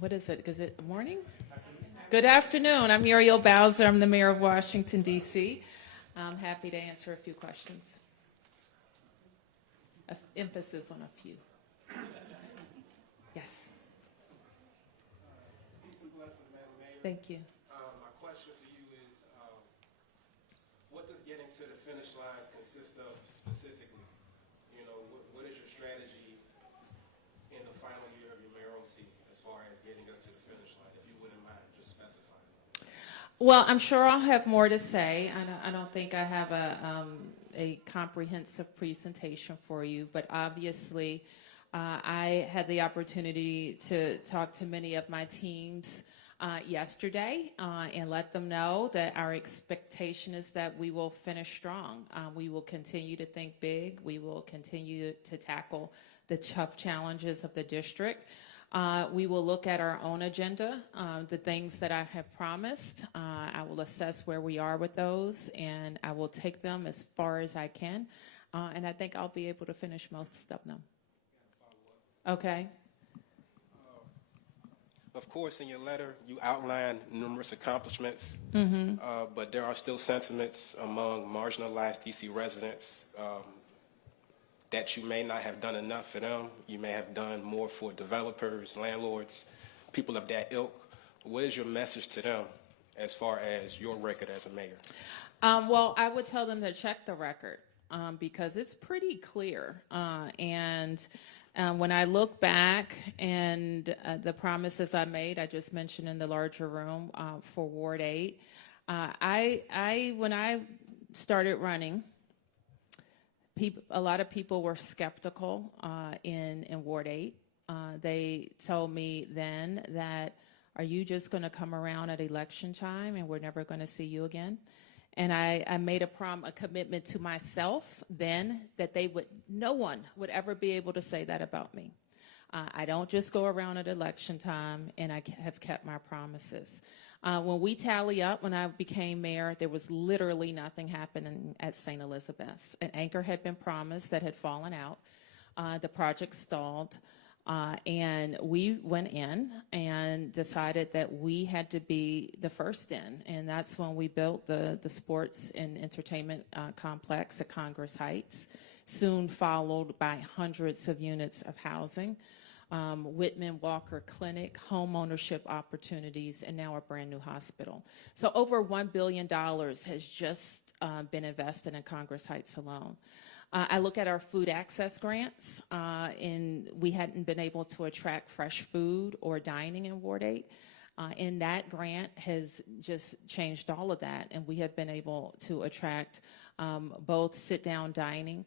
What is it? Is it morning? Good afternoon. I'm Muriel Bowser. I'm the mayor of Washington, D.C. I'm happy to answer a few questions. Emphasis on a few. Yes. Peace and blessings, Madam Mayor. Thank you. My question for you is, what does getting to the finish line consist of specifically? You know, what is your strategy in the final year of your mayoralty as far as getting us to the finish line, if you wouldn't mind just specifying? Well, I'm sure I'll have more to say. I don't think I have a comprehensive presentation for you, but obviously I had the opportunity to talk to many of my teams yesterday and let them know that our expectation is that we will finish strong. We will continue to think big. We will continue to tackle the tough challenges of the district. We will look at our own agenda, the things that I have promised. I will assess where we are with those, and I will take them as far as I can. And I think I'll be able to finish most of them. Okay. Of course, in your letter, you outlined numerous accomplishments, but there are still sentiments among marginalized D.C. residents that you may not have done enough for them. You may have done more for developers, landlords, people of that ilk. What is your message to them as far as your record as a mayor? Well, I would tell them to check the record because it's pretty clear. When I look back and the promises I made, I just mentioned in the larger room for Ward 8, when I started running, a lot of people were skeptical in Ward 8. They told me then that, are you just going to come around at election time and we're never going to see you again? And I made a commitment to myself then that no one would ever be able to say that about me. I don't just go around at election time, and I have kept my promises. When we tally up, when I became mayor, there was literally nothing happening at St. Elizabeth's. An anchor had been promised that had fallen out. The project stalled. And we went in and decided that we had to be the first in. And that's when we built the sports and entertainment complex at Congress Heights, soon followed by hundreds of units of housing, Whitman Walker Clinic, home ownership opportunities, and now a brand new hospital. So over $1 billion has just been invested in Congress Heights alone. I look at our food access grants, and we hadn't been able to attract fresh food or dining in Ward 8. And that grant has just changed all of that, and we have been able to attract both sit-down dining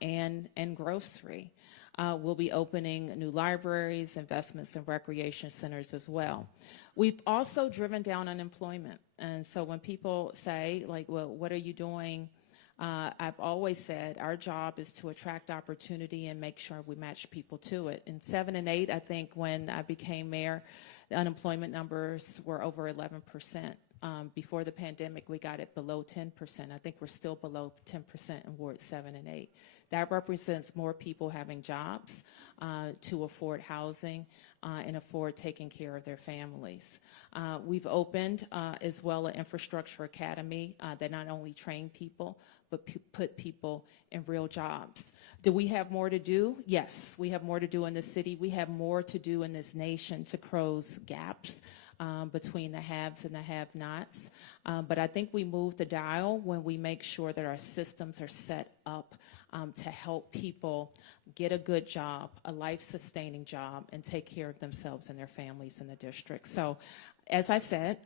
and grocery. We'll be opening new libraries, investments in recreation centers as well. We've also driven down unemployment. And so when people say, like, well, what are you doing? I've always said our job is to attract opportunity and make sure we match people to it. In 7 and 8, I think when I became mayor, the unemployment numbers were over 11%. Before the pandemic, we got it below 10%. I think we're still below 10% in Ward 7 and 8. That represents more people having jobs to afford housing and afford taking care of their families. We've opened as well an infrastructure academy that not only train people, but put people in real jobs. Do we have more to do? Yes, we have more to do in the city. We have more to do in this nation to close gaps between the haves and the have-nots. But I think we move the dial when we make sure that our systems are set up to help people get a good job, a life-sustaining job, and take care of themselves and their families in the district. So, as I said,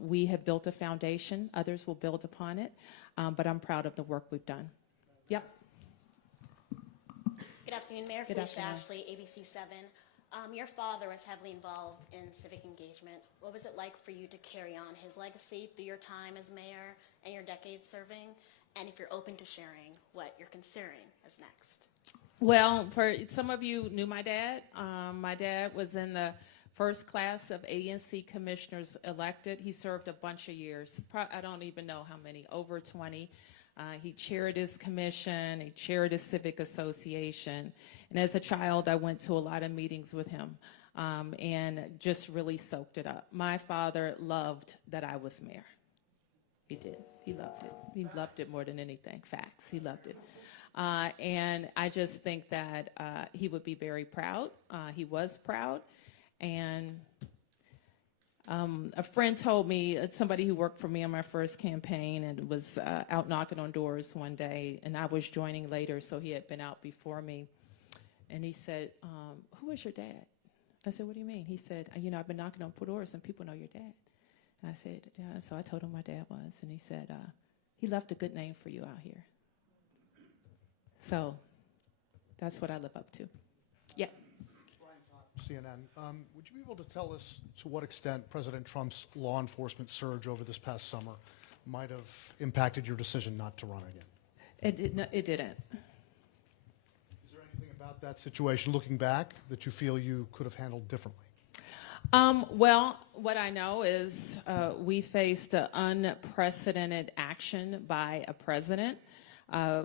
we have built a foundation. Others will build upon it, but I'm proud of the work we've done. Yep. Good afternoon, Mayor. Good Felicia afternoon. Ashley, ABC 7. Your father was heavily involved in civic engagement. What was it like for you to carry on his legacy through your time as mayor and your decades serving? And if you're open to sharing what you're considering as next. Well, for some of you knew my dad. My dad was in the first class of ANC commissioners elected. He served a bunch of years. I don't even know how many, over 20. He chaired his commission, he chaired his civic association. And as a child, I went to a lot of meetings with him. and just really soaked it up. My father loved that I was mayor. He did. He loved it. He loved it more than anything. Facts. He loved it. And I just think that he would be very proud. He was proud. And a friend told me, somebody who worked for me on my first campaign and was out knocking on doors one day, and I was joining later, so he had been out before me. And he said, who is your dad? I said, what do you mean? He said, I've been knocking on doors and people know your dad. And I said, yeah. So I told him my dad was, and he said, he left a good name for you out here. So that's what I live up to. Yeah. CNN. Would you be able to tell us to what extent President Trump's law enforcement surge over this past summer might have impacted your decision not to run again? It didn't. Is there anything about that situation, looking back, that you feel you could have handled differently? Well, what I know is we faced unprecedented action by a president.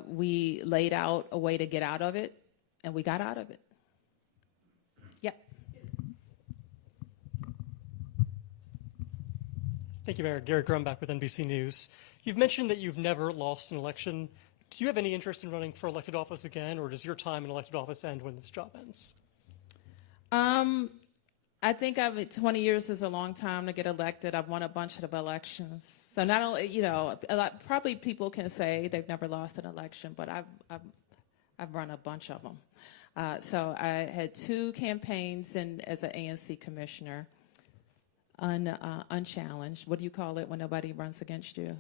We laid out a way to get out of it, and we got out of it. Yeah. Thank you, Mayor. Gary Grumbach with NBC News. You've mentioned that you've never lost an election. Do you have any interest in running for elected office again, or does your time in elected office end when this job ends? I think 20 years is a long time to get elected. I've won a bunch of elections. So not only, probably people can say they've never lost an election, but I've run a bunch of them. So I had 2 campaigns as an ANC commissioner, unchallenged. What do you call it when nobody runs against you?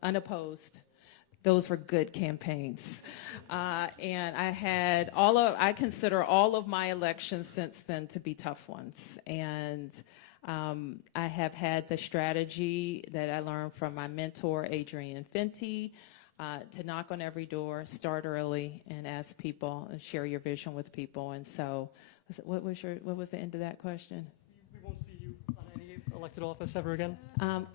Unopposed. Those were good campaigns. And I consider all of my elections since then to be tough ones. And I have had the strategy that I learned from my mentor, Adrian Fenty, to knock on every door, start early, and ask people and share your vision with people. And so, what was the end of that question? We won't see you on any elected office ever again?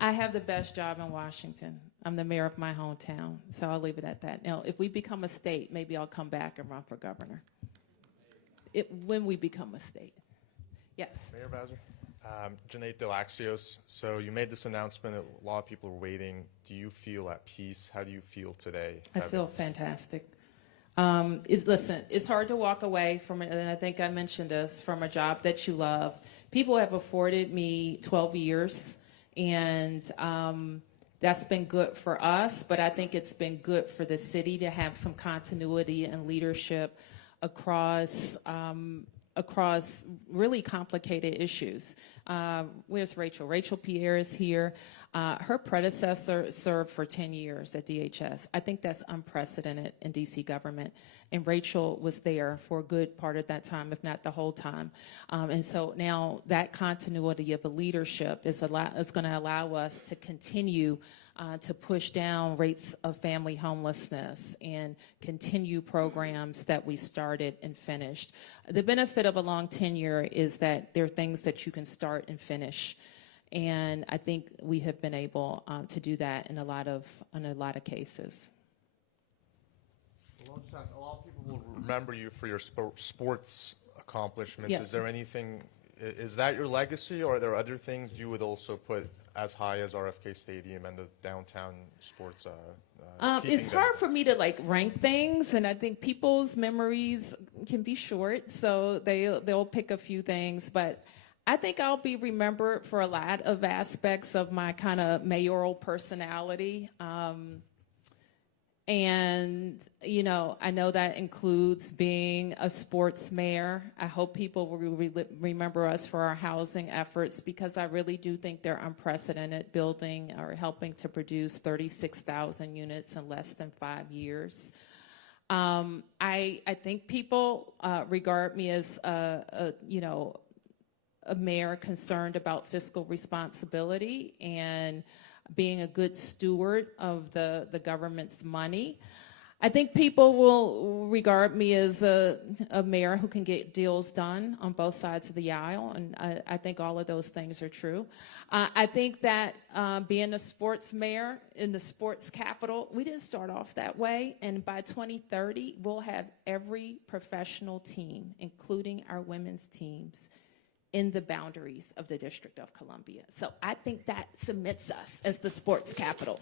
I have the best job in Washington. I'm the mayor of my hometown, so I'll leave it at that. Now, if we become a state, maybe I'll come back and run for governor. When we become a state. Yes. Mayor Bowser. Janae Delaxios. So you made this announcement that a lot of people are waiting. Do you feel at peace? How do you feel today? I feel fantastic. Listen, it's hard to walk away from it, and I think I mentioned this, from a job that you love. People have afforded me 12 years, and that's been good for us, but I think it's been good for the city to have some continuity and leadership across really complicated issues. Where's Rachel? Rachel Pierre is here. Her predecessor served for 10 years at DHS. I think that's unprecedented in D.C. government. And Rachel was there for a good part of that time, if not the whole time. And so now that continuity of a leadership is going to allow us to continue to push down rates of family homelessness and continue programs that we started and finished. The benefit of a long tenure is that there are things that you can start and finish. And I think we have been able to do that in a lot of cases. A lot of people will remember you for your sports accomplishments. Yeah. Is there anything, is that your legacy, or are there other things you would also put as high as RFK Stadium and the downtown sports? It's hard for me to rank things, and I think people's memories can be short, so they'll pick a few things, but I think I'll be remembered for a lot of aspects of my kind of mayoral personality. And, I know that includes being a sports mayor. I hope people will remember us for our housing efforts, because I really do think they're unprecedented, building or helping to produce 36,000 units in less than 5 years. I think people regard me as a mayor concerned about fiscal responsibility and being a good steward of the government's money. I think people will regard me as a mayor who can get deals done on both sides of the aisle, and I think all of those things are true. I think that being a sports mayor in the sports capital, we didn't start off that way, and by 2030, we'll have every professional team, including our women's teams, in the boundaries of the District of Columbia. So I think that cements us as the sports capital.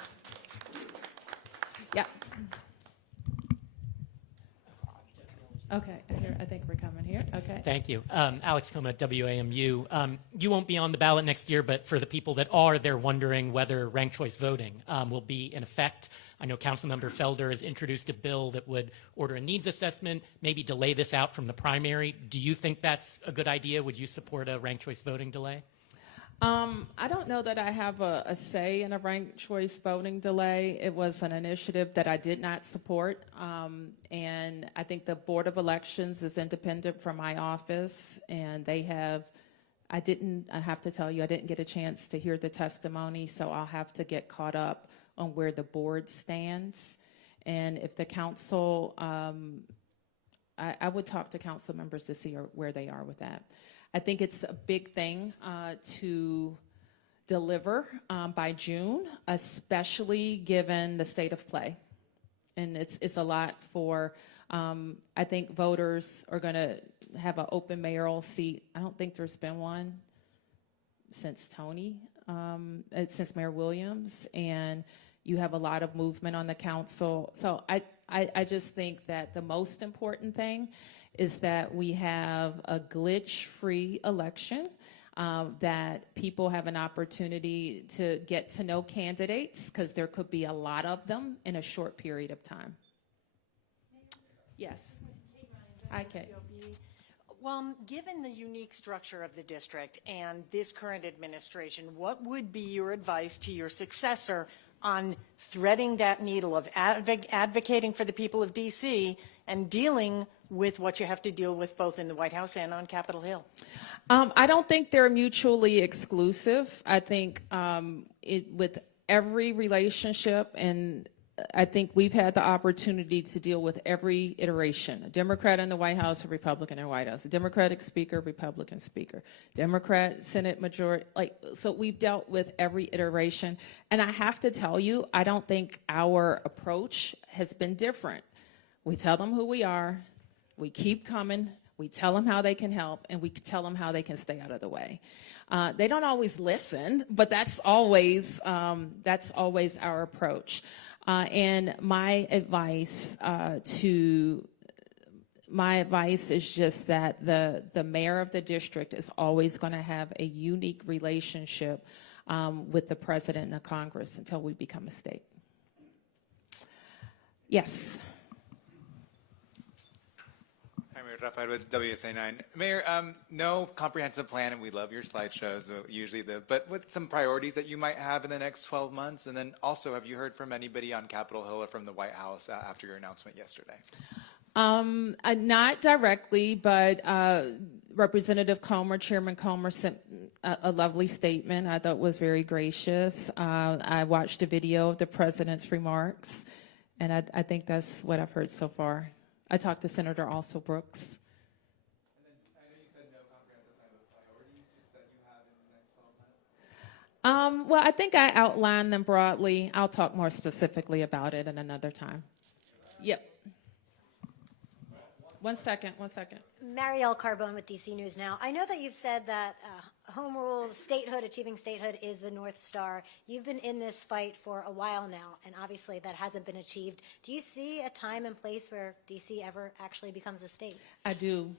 Yeah. Okay, I think we're coming here. Okay. Thank you. Alex Coma, WAMU. You won't be on the ballot next year, but for the people that are, they're wondering whether ranked choice voting will be in effect. I know Councilmember Felder has introduced a bill that would order a needs assessment, maybe delay this out from the primary. Do you think that's a good idea? Would you support a ranked choice voting delay? I don't know that I have a say in a ranked choice voting delay. It was an initiative that I did not support, and I think the Board of Elections is independent from my office, and they have, I have to tell you, I didn't get a chance to hear the testimony, so I'll have to get caught up on where the board stands. And if the council, I would talk to council members to see where they are with that. I think it's a big thing to deliver by June, especially given the state of play. And it's a lot for, I think voters are going to have an open mayoral seat. I don't think there's been one since since Mayor Williams, and you have a lot of movement on the council. So I just think that the most important thing is that we have a glitch-free election, that people have an opportunity to get to know candidates, because there could be a lot of them in a short period of time. Yes. Hi, Kate. Well, given the unique structure of the district and this current administration, what would be your advice to your successor on threading that needle of advocating for the people of D.C. and dealing with what you have to deal with both in the White House and on Capitol Hill? I don't think they're mutually exclusive. I think with every relationship, and I think we've had the opportunity to deal with every iteration. A Democrat in the White House, a Republican in the White House, a Democratic speaker, Republican speaker, Democrat Senate majority. So we've dealt with every iteration. And I have to tell you, I don't think our approach has been different. We tell them who we are, we keep coming, we tell them how they can help, and we tell them how they can stay out of the way. They don't always listen, but that's always our approach. And my advice is just that the mayor of the district is always going to have a unique relationship with the president and the Congress until we become a state. Yes. Hi, Mayor Rafael with WSA9. Mayor, no comprehensive plan, and we love your slideshows, usually but with some priorities that you might have in the next 12 months, and then also, have you heard from anybody on Capitol Hill or from the White House after your announcement yesterday? Not directly, but Representative Comer, Chairman Comer, sent a lovely statement I thought was very gracious. I watched a video of the president's remarks, and I think that's what I've heard so far. I talked to Senator Also Brooks. And then I know you said no comprehensive plan with priorities that you have in the next 12 months. Well, I think I outlined them broadly. I'll talk more specifically about it in another time. Yep. One second. Marielle Carbone with DC News Now. I know that you've said that home rule, statehood, achieving statehood is the North Star. You've been in this fight for a while now, and obviously that hasn't been achieved. Do you see a time and place where DC ever actually becomes a state? I do.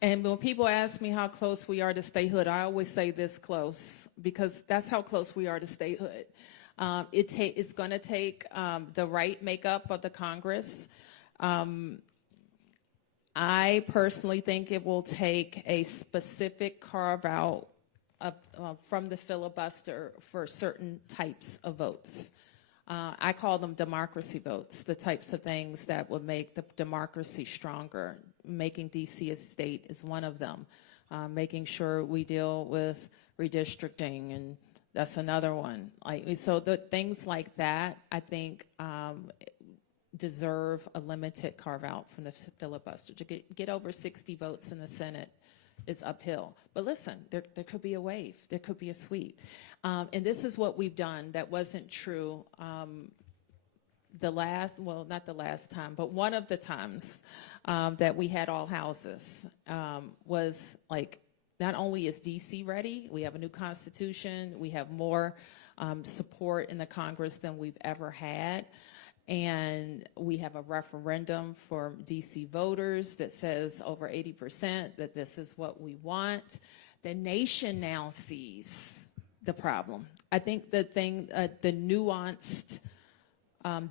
And when people ask me how close we are to statehood, I always say this close, because that's how close we are to statehood. It's going to take the right makeup of the Congress. I personally think it will take a specific carve out from the filibuster for certain types of votes. I call them democracy votes, the types of things that would make the democracy stronger. Making D.C. a state is one of them. Making sure we deal with redistricting, and that's another one. So the things like that, I think deserve a limited carve out from the filibuster. To get over 60 votes in the Senate is uphill. But listen, there could be a wave, there could be a sweep. And this is what we've done that wasn't true not the last time, but one of the times that we had all houses was like, not only is DC ready, we have a new constitution, we have more support in the Congress than we've ever had. And we have a referendum for DC voters that says over 80% that this is what we want. The nation now sees the problem. I think the nuanced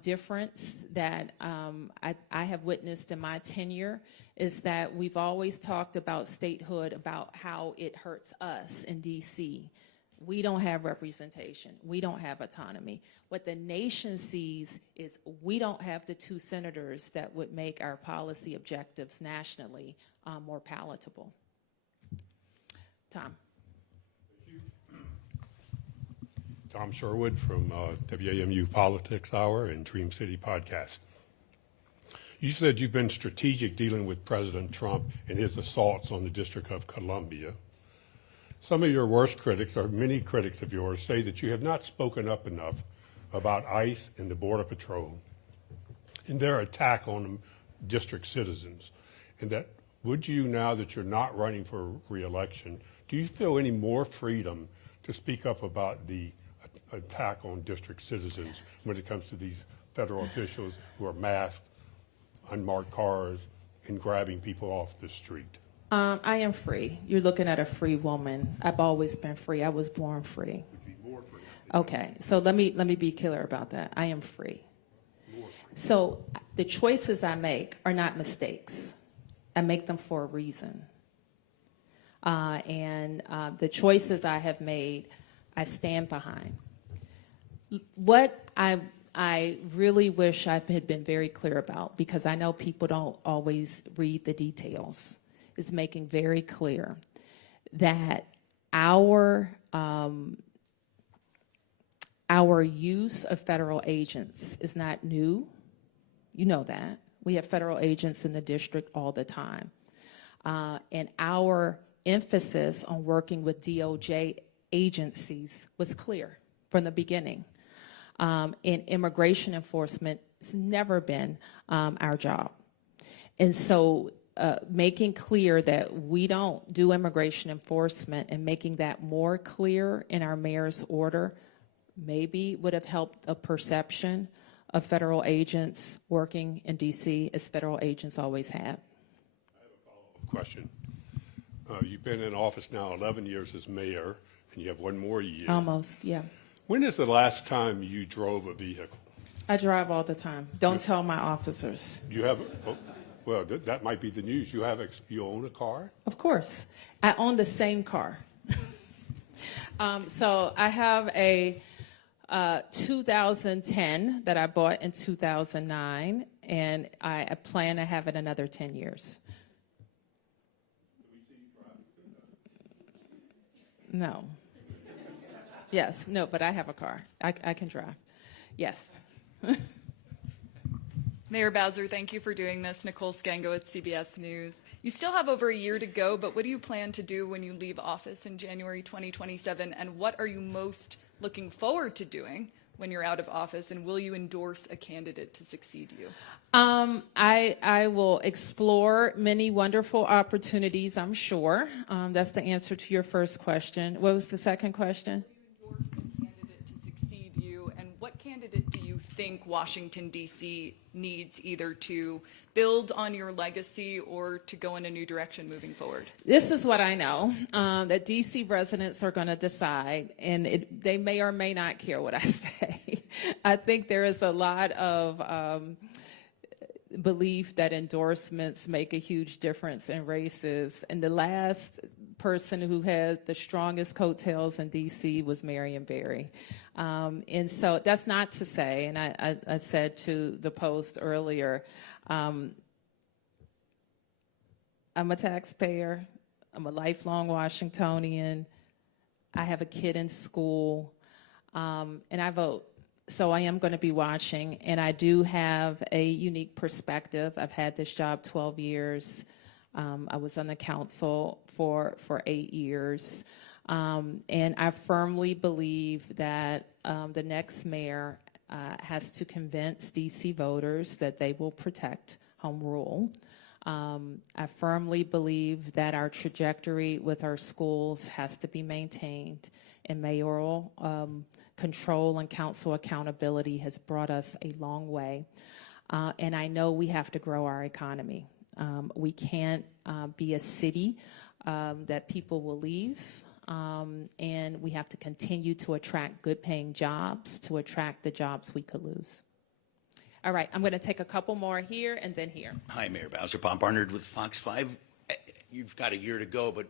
difference that I have witnessed in my tenure is that we've always talked about statehood, about how it hurts us in DC. We don't have representation. We don't have autonomy. What the nation sees is we don't have the 2 senators that would make our policy objectives nationally more palatable. Tom. Thank you. Tom Sherwood from WAMU Politics Hour and Dream City Podcast. You said you've been strategic dealing with President Trump and his assaults on the District of Columbia. Some of your worst critics, or many critics of yours, say that you have not spoken up enough about ICE and the Border Patrol and their attack on district citizens. And that, would you, now that you're not running for re-election, do you feel any more freedom to speak up about the attack on district citizens when it comes to these federal officials who are masked, unmarked cars, and grabbing people off the street? I am free. You're looking at a free woman. I've always been free. I was born free. More free. Okay, so let me be clear about that. I am free. So the choices I make are not mistakes. I make them for a reason. And the choices I have made, I stand behind. What I really wish I had been very clear about, because I know people don't always read the details, is making very clear that our use of federal agents is not new. You know that. We have federal agents in the district all the time. And our emphasis on working with DOJ agencies was clear from the beginning. And immigration enforcement has never been our job. And so making clear that we don't do immigration enforcement and making that more clear in our mayor's order maybe would have helped a perception of federal agents working in D.C. as federal agents always have. I have a follow-up question. You've been in office now 11 years as mayor, and you have one more year. Almost, yeah. When is the last time you drove a vehicle? I drive all the time. Don't tell my officers. You have, well, that might be the news. You own a car? Of course. I own the same car. So I have a 2010 that I bought in 2009, and I plan to have it another 10 years. No. Yes, no, but I have a car. I can drive. Yes. Mayor Bowser, thank you for doing this. Nicole Scango at CBS News. You still have over a year to go, but what do you plan to do when you leave office in January 2027? And what are you most looking forward to doing when you're out of office? And will you endorse a candidate to succeed you? I will explore many wonderful opportunities, I'm sure. That's the answer to your first question. What was the second question? Will you endorse a candidate to succeed you? And what candidate do you think Washington, D.C. needs either to build on your legacy or to go in a new direction moving forward? This is what I know, that D.C. residents are going to decide, and they may or may not care what I say. I think there is a lot of belief that endorsements make a huge difference in races, and the last person who had the strongest coattails in D.C. was Marion Barry. And so that's not to say, and I said to the Post earlier, I'm a taxpayer. I'm a lifelong Washingtonian. I have a kid in school, and I vote. so I am going to be watching, and I do have a unique perspective. I've had this job 12 years. I was on the council for 8 years. And I firmly believe that the next mayor has to convince D.C. voters that they will protect home rule. I firmly believe that our trajectory with our schools has to be maintained, and mayoral control and council accountability has brought us a long way. And I know we have to grow our economy. We can't be a city that people will leave. And we have to continue to attract good paying jobs, to attract the jobs we could lose. All right, I'm going to take a couple more here and then here. Hi, Mayor Bowser. Bob Barnard with Fox 5. You've got a year to go, but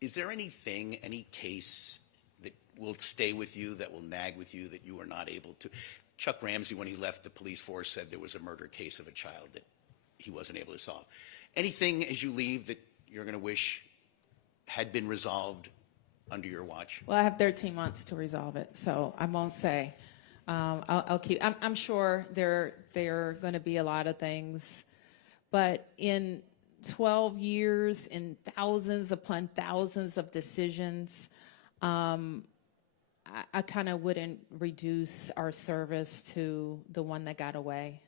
is there anything, any case that will stay with you, that will nag with you, that you are not able to? Chuck Ramsey, when he left the police force, said there was a murder case of a child that he wasn't able to solve. Anything as you leave that you're going to wish had been resolved under your watch? Well, I have 13 months to resolve it, so I won't say. I'll keep. I'm sure there are going to be a lot of things, but in 12 years, in thousands upon thousands of decisions, I kind of wouldn't reduce our service to the one that got away.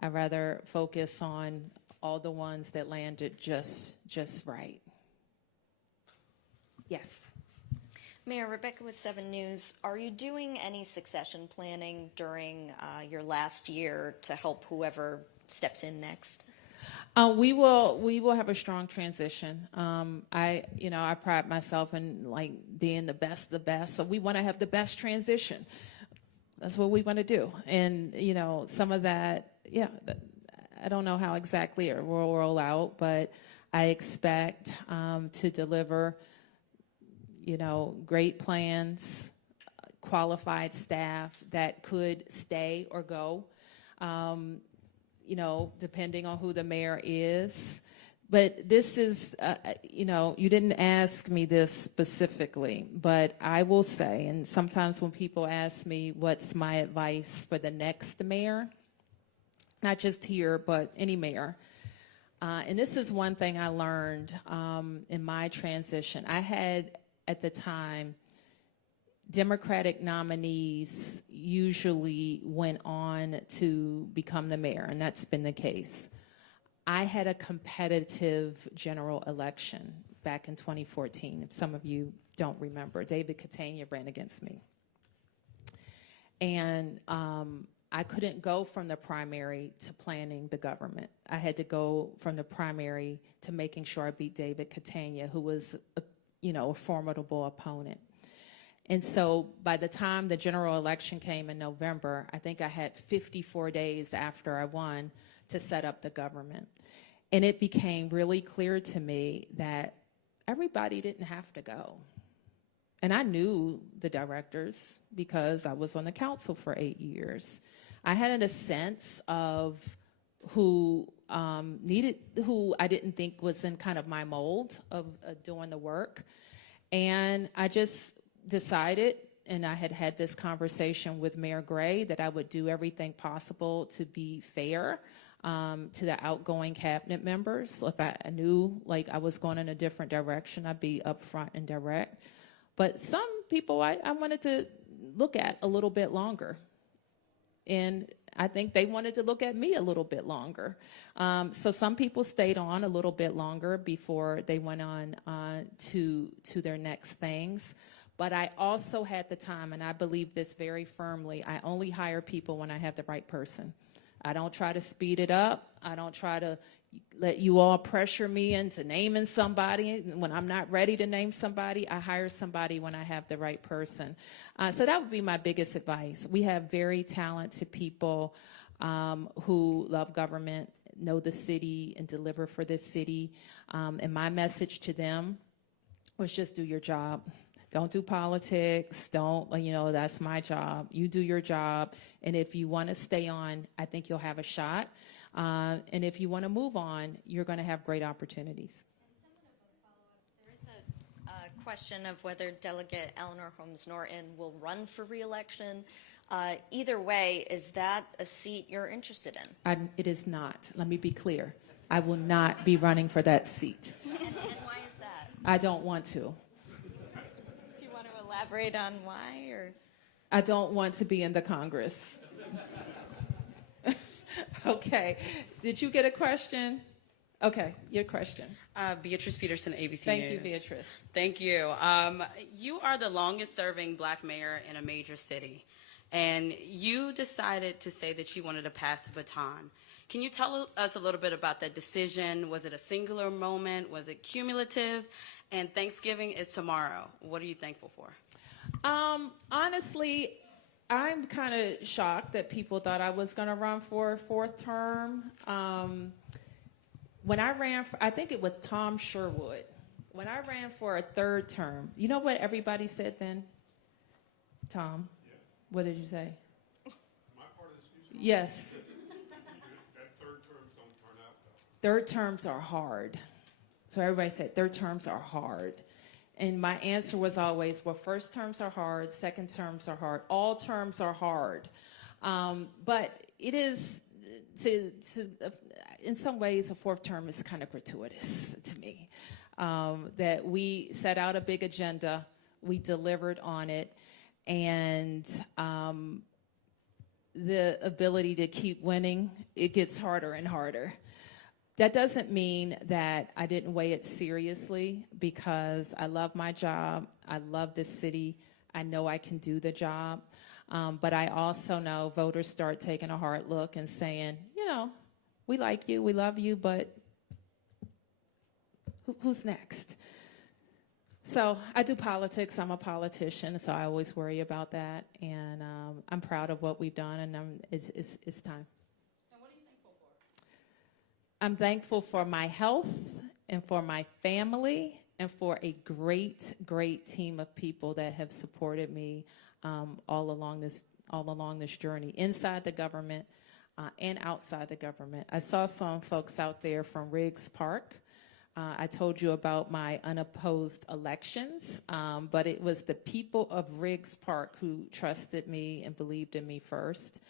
I'd rather focus on all the ones that landed just right. Yes. Mayor, Rebecca with 7 News. Are you doing any succession planning during your last year to help whoever steps in next? We will have a strong transition. I pride myself in like being the best, so we want to have the best transition. That's what we want to do. And, some of that, I don't know how exactly it will roll out, but I expect to deliver, great plans, qualified staff that could stay or go, depending on who the mayor is. But this is, you didn't ask me this specifically, but I will say, and sometimes when people ask me what's my advice for the next mayor, not just here, but any mayor. And this is one thing I learned in my transition. I had, at the time, Democratic nominees usually went on to become the mayor, and that's been the case. I had a competitive general election back in 2014, if some of you don't remember. David Catania ran against me. And I couldn't go from the primary to planning the government. I had to go from the primary to making sure I beat David Catania, who was a formidable opponent. And so by the time the general election came in November, I think I had 54 days after I won to set up the government. And it became really clear to me that everybody didn't have to go. And I knew the directors because I was on the council for 8 years. I had a sense of who who I didn't think was in kind of my mold of doing the work. And I just decided, and I had this conversation with Mayor Gray, that I would do everything possible to be fair to the outgoing cabinet members. If I knew like I was going in a different direction, I'd be upfront and direct. But some people I wanted to look at a little bit longer. And I think they wanted to look at me a little bit longer. So some people stayed on a little bit longer before they went on to their next things. But I also had the time, and I believe this very firmly, I only hire people when I have the right person. I don't try to speed it up. I don't try to let you all pressure me into naming somebody. When I'm not ready to name somebody, I hire somebody when I have the right person. So that would be my biggest advice. We have very talented people who love government, know the city, and deliver for this city. And my message to them was just do your job. Don't do politics. Don't, that's my job. You do your job. And if you want to stay on, I think you'll have a shot. And if you want to move on, you're going to have great opportunities. There is a question of whether Delegate Eleanor Holmes Norton will run for re-election. Either way, is that a seat you're interested in? It is not. Let me be clear. I will not be running for that seat. And why is that? I don't want to. Do you want to elaborate on why? Or I don't want to be in the Congress. Okay. Did you get a question? Okay, your question. Beatrice Peterson, ABC News. Thank you, Beatrice. Thank you. You are the longest serving black mayor in a major city, and you decided to say that you wanted to pass the baton. Can you tell us a little bit about that decision? Was it a singular moment? Was it cumulative? And Thanksgiving is tomorrow. What are you thankful for? Honestly, I'm kind of shocked that people thought I was going to run for a fourth term. When I ran, I think it was Tom Sherwood. When I ran for a third term, you know what everybody said then? Tom, yeah. What did you say? My part of the speech? Yes. That third terms don't turn out though. Third terms are hard. So everybody said third terms are hard. And my answer was always, well, first terms are hard, second terms are hard, all terms are hard. But it is, in some ways, a fourth term is kind of gratuitous to me. That we set out a big agenda, we delivered on it, and the ability to keep winning, it gets harder and harder. That doesn't mean that I didn't weigh it seriously, because I love my job. I love this city. I know I can do the job. But I also know voters start taking a hard look and saying, you know, we like you, we love you, but who's next? So I do politics. I'm a politician, so I always worry about that. And I'm proud of what we've done, and it's time. I'm thankful for my health and for my family and for a great, great team of people that have supported me all along this journey, inside the government and outside the government. I saw some folks out there from Riggs Park. I told you about my unopposed elections, but it was the people of Riggs Park who trusted me and believed in me first.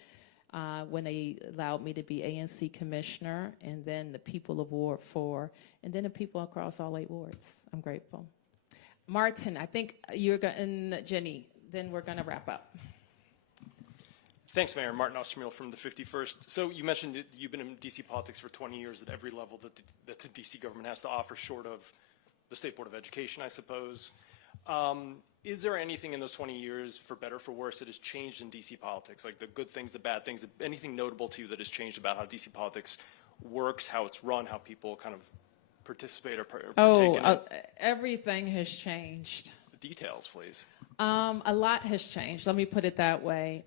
When they allowed me to be ANC commissioner, and then the people of Ward 4, and then the people across all 8 wards. I'm grateful. Martin, I think you're going, and Jenny, then we're going to wrap up. Thanks, Mayor. Martin Ostermuel from the 51st. So you mentioned that you've been in D.C. politics for 20 years at every level that the D.C. government has to offer, short of the State Board of Education, I suppose. Is there anything in those 20 years, for better or for worse, that has changed in D.C. politics? Like the good things, the bad things, anything notable to you that has changed about how D.C. politics works, how it's run, how people kind of participate or partake in it? Everything has changed. Details, please. A lot has changed. Let me put it that way.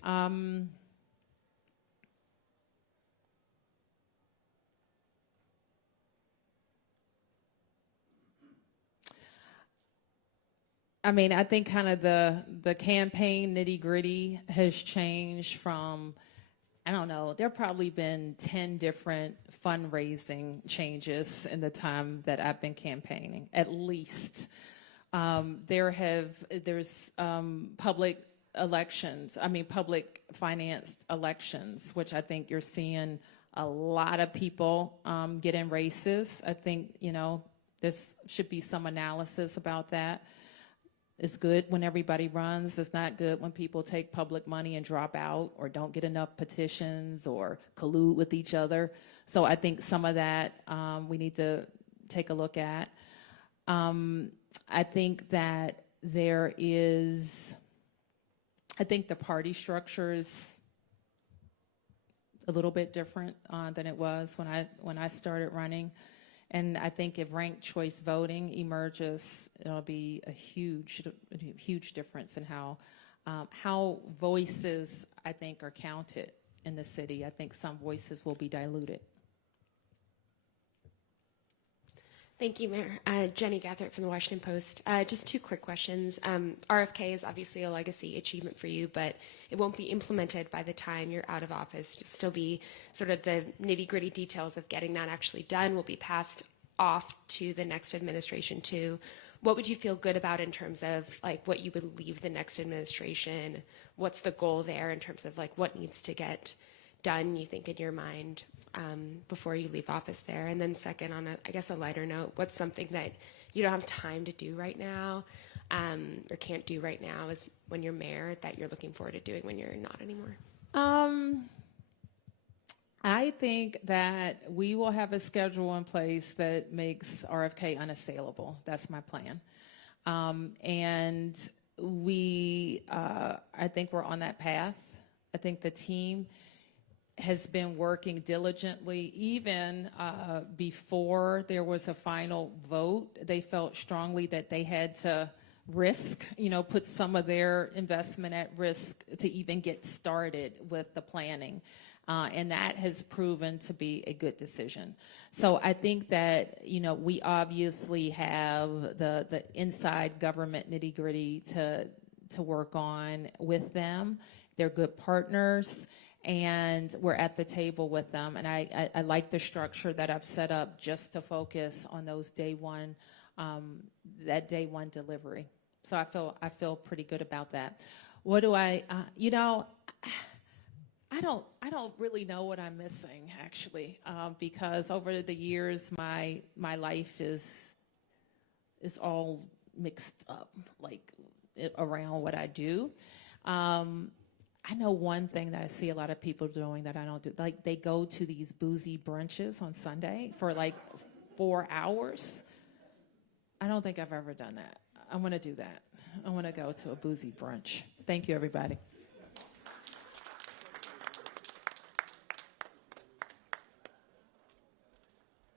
I mean, I think kind of the campaign nitty-gritty has changed from, I don't know, there have probably been 10 different fundraising changes in the time that I've been campaigning, at least. There's public elections, public financed elections, which I think you're seeing a lot of people get in races. I think, there should be some analysis about that. It's good when everybody runs. It's not good when people take public money and drop out or don't get enough petitions or collude with each other. So I think some of that we need to take a look at. I think that the party structure is a little bit different than it was when I started running. And I think if ranked choice voting emerges, it'll be a huge difference in how voices, I think, are counted in the city. I think some voices will be diluted. Thank you, Mayor. Jenny Gathert from the Washington Post. Just 2 quick questions. RFK is obviously a legacy achievement for you, but it won't be implemented by the time you're out of office. You'll still be sort of the nitty-gritty details of getting that actually done will be passed off to the next administration too. what would you feel good about in terms of like what you would leave the next administration? What's the goal there in terms of like what needs to get done, you think, in your mind before you leave office there? And then second, on I guess a lighter note, what's something that you don't have time to do right now or can't do right now as when you're mayor that you're looking forward to doing when you're not anymore? I think that we will have a schedule in place that makes RFK unassailable. That's my plan. And I think we're on that path. I think the team has been working diligently. Even before there was a final vote, they felt strongly that they had to risk, put some of their investment at risk to even get started with the planning. And that has proven to be a good decision. So I think that, we obviously have the inside government nitty-gritty to work on with them. They're good partners, and we're at the table with them. And I like the structure that I've set up just to focus on those that day one delivery. So I feel pretty good about that. What do I don't really know what I'm missing, actually, because over the years my life is all mixed up, like around what I do. I know one thing that I see a lot of people doing that I don't do. Like, they go to these boozy brunches on Sunday for like 4 hours. I don't think I've ever done that. I want to do that. I want to go to a boozy brunch. Thank you, everybody.